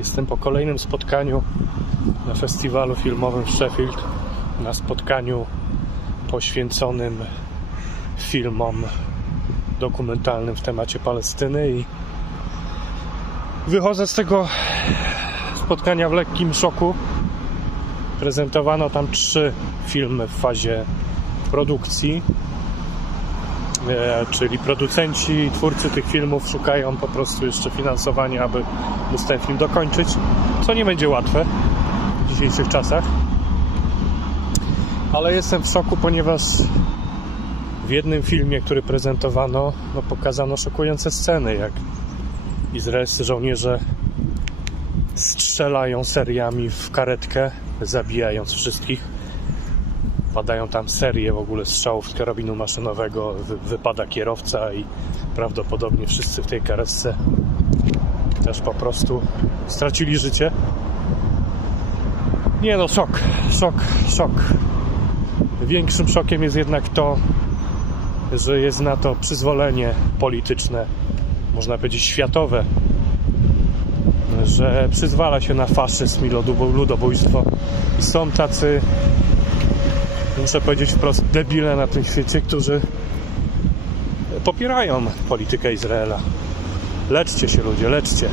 Jestem po kolejnym spotkaniu na festiwalu filmowym w Sheffield. Na spotkaniu poświęconym filmom dokumentalnym w temacie Palestyny i wychodzę z tego spotkania w lekkim szoku. Prezentowano tam trzy filmy w fazie produkcji. Czyli producenci i twórcy tych filmów szukają po prostu jeszcze finansowania, aby móc ten film dokończyć, co nie będzie łatwe w dzisiejszych czasach. Ale jestem w szoku, ponieważ w jednym filmie, który prezentowano, no, pokazano szokujące sceny, jak izraelscy żołnierze strzelają seriami w karetkę, zabijając wszystkich. Padają tam serie w ogóle strzałów z karabinu maszynowego, wy, wypada kierowca i prawdopodobnie wszyscy w tej karetce też po prostu stracili życie. Nie no, szok, szok, szok. Większym szokiem jest jednak to, że jest na to przyzwolenie polityczne, można powiedzieć światowe, że przyzwala się na faszyzm i ludobójstwo. Są tacy, muszę powiedzieć wprost, debile na tym świecie, którzy popierają politykę Izraela. Leczcie się ludzie, leczcie.